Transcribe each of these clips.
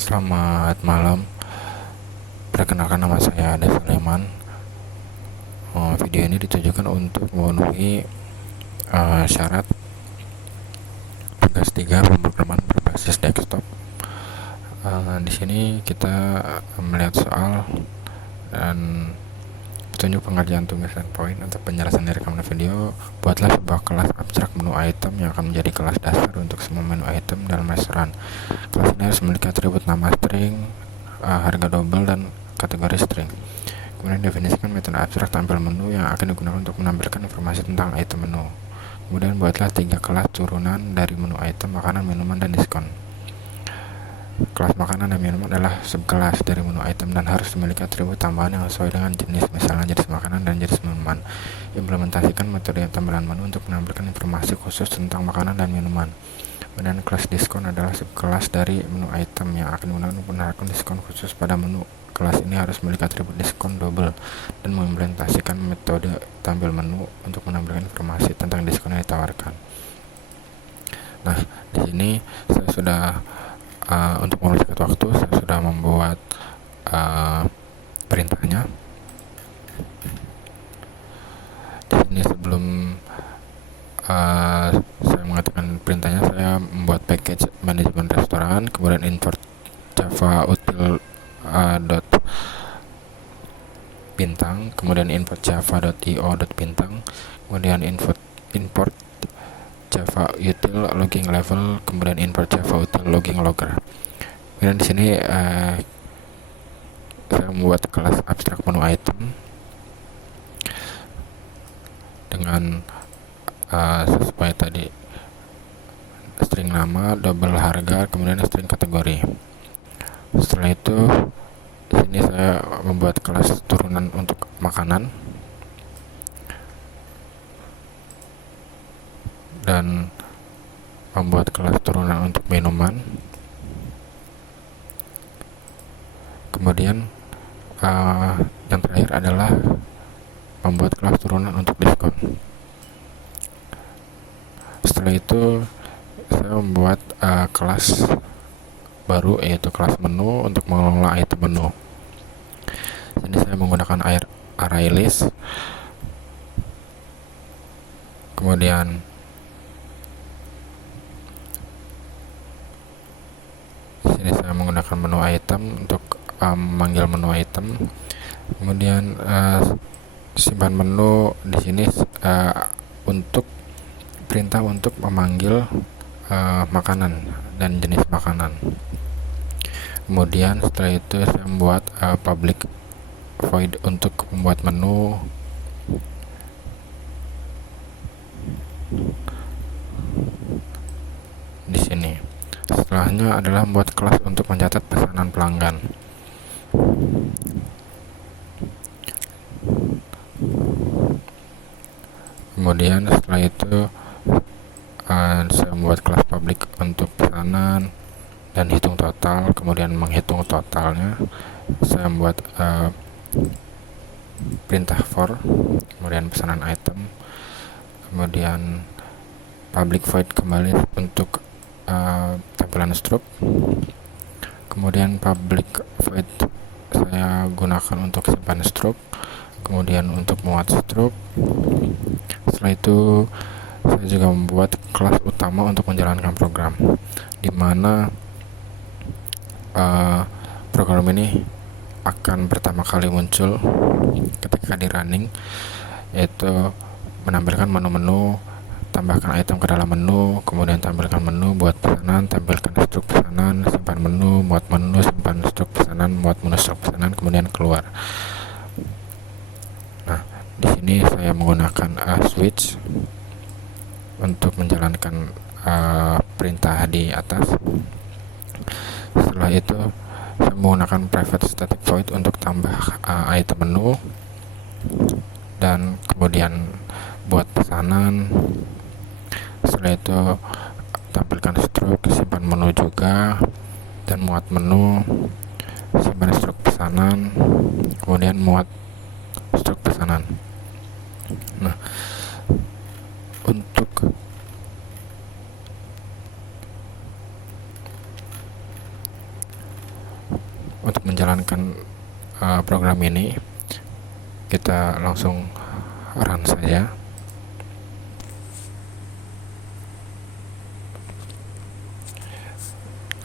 Selamat malam. Perkenalkan, nama saya Ade Sulaiman. Video ini ditujukan untuk memenuhi syarat tugas 3 pemrograman berbasis desktop. Di sini kita melihat soal dan petunjuk pengerjaan tugas dan poin. Untuk penjelasan dari rekaman video, buatlah sebuah kelas abstrak menu item yang akan menjadi kelas dasar untuk semua menu item dalam restoran. Kelas ini harus memiliki atribut nama string, harga double, dan kategori string. Kemudian definisikan metode abstrak tampil menu yang akan digunakan untuk menampilkan informasi tentang item menu. Kemudian buatlah 3 kelas turunan dari menu item, makanan, minuman, dan diskon. Kelas makanan dan minuman adalah subkelas dari menu item dan harus memiliki atribut tambahan yang sesuai dengan jenis, misalnya jenis makanan dan jenis minuman. Implementasikan metode tampilan menu untuk menampilkan informasi khusus tentang makanan dan minuman. Kemudian kelas diskon adalah subkelas dari menu item yang akan digunakan untuk menawarkan diskon khusus pada menu. Kelas ini harus memiliki atribut diskon double dan mengimplementasikan metode tampil menu untuk menampilkan informasi tentang diskon yang ditawarkan. Nah, di sini saya sudah untuk mempersingkat waktu, saya sudah membuat perintahnya. Di sini sebelum saya mengatakan perintahnya, saya membuat package manajemen restoran, kemudian import java util bintang, kemudian import java.io.bintang, kemudian import java util logging level, kemudian import java util logging logger. Kemudian di sini saya membuat kelas abstrak menu item dengan sesuai tadi, string nama, double harga, kemudian string kategori. Setelah itu di sini saya membuat kelas turunan untuk makanan dan membuat kelas turunan untuk minuman. Kemudian yang terakhir adalah membuat kelas turunan untuk diskon. Setelah itu saya membuat kelas baru, yaitu kelas menu untuk mengelola item menu. Ini saya menggunakan array list, kemudian sini saya menggunakan menu item untuk memanggil menu item. Kemudian simpan menu di sini untuk perintah untuk memanggil makanan dan jenis makanan. Kemudian setelah itu saya membuat public void untuk membuat menu. Di sini setelahnya adalah membuat kelas untuk mencatat pesanan pelanggan. Kemudian setelah itu saya membuat kelas public untuk pesanan dan hitung total. Kemudian menghitung totalnya saya membuat perintah for, kemudian pesanan item, kemudian public void kembali untuk tampilan struk, kemudian public void saya gunakan untuk simpan struk, kemudian untuk muat struk. Setelah itu saya juga membuat kelas utama untuk menjalankan program, di mana program ini akan pertama kali muncul ketika di running, yaitu menampilkan menu-menu, tambahkan item ke dalam menu, kemudian tampilkan menu, buat pesanan, tampilkan struk pesanan, simpan menu, muat menu, simpan struk pesanan, muat menu struk pesanan, kemudian keluar. Nah, di sini saya menggunakan switch untuk menjalankan perintah di atas. Setelah itu saya menggunakan private static void untuk tambah item menu, dan kemudian buat pesanan. Setelah itu tampilkan struk, simpan menu juga, dan muat menu, simpan struk pesanan, kemudian muat struk pesanan. Nah, untuk untuk menjalankan program ini, kita langsung run saja.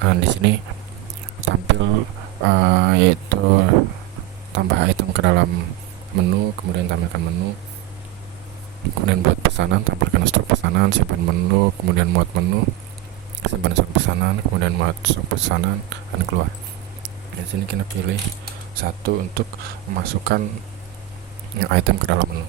Nah, di sini tampil yaitu tambah item ke dalam menu, kemudian tampilkan menu, kemudian buat pesanan, tampilkan stok pesanan, simpan menu, kemudian muat menu, simpan stok pesanan, kemudian muat stok pesanan, dan keluar. Di sini kita pilih satu untuk memasukkan item ke dalam menu.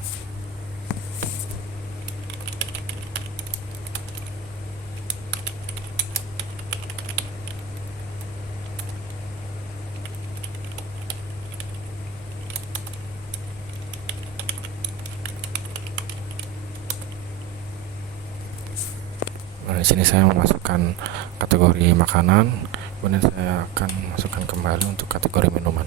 Nah, di sini saya memasukkan kategori makanan, kemudian saya akan masukkan kembali untuk kategori minuman.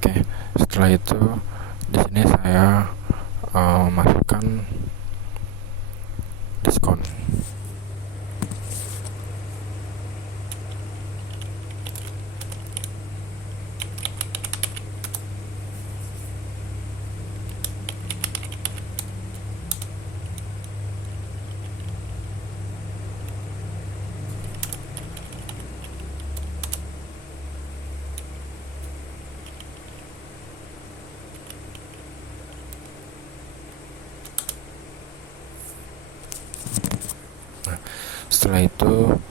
Oke, setelah itu di sini saya masukkan diskon. Setelah itu,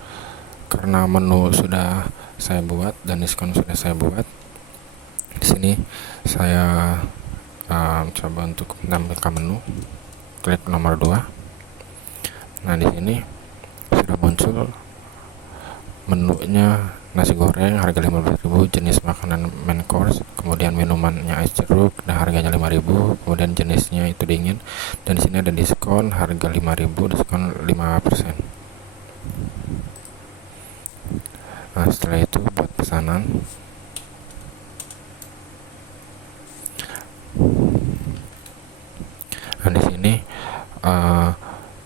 karena menu sudah saya buat dan diskon sudah saya buat, di sini saya coba untuk menampilkan menu, klik nomor 2. Nah, di sini sudah muncul menunya: nasi goreng harga 15.000, jenis makanan main course, kemudian minumannya es jeruk dan harganya 5.000, kemudian jenisnya itu dingin, dan di sini ada diskon harga 5.000, diskon 5%. Nah, setelah itu buat pesanan. Nah, di sini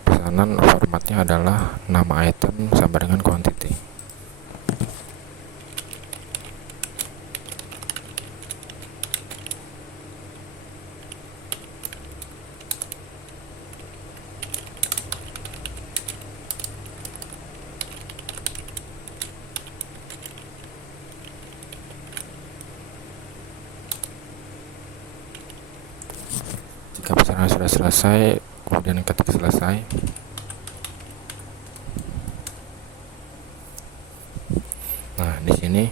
pesanan formatnya adalah nama item sama dengan quantity. Jika pesanan sudah selesai, kemudian ketik selesai. Nah, di sini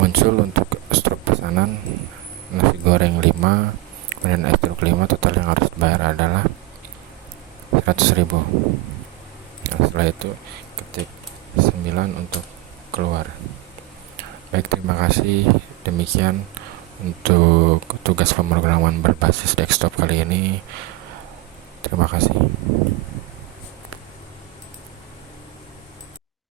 muncul untuk stok pesanan nasi goreng 5, kemudian es jeruk 5, total yang harus dibayar adalah 100.000. Nah, setelah itu ketik 9 untuk keluar. Baik, terima kasih. Demikian untuk tugas pemrograman berbasis desktop kali ini. Terima kasih.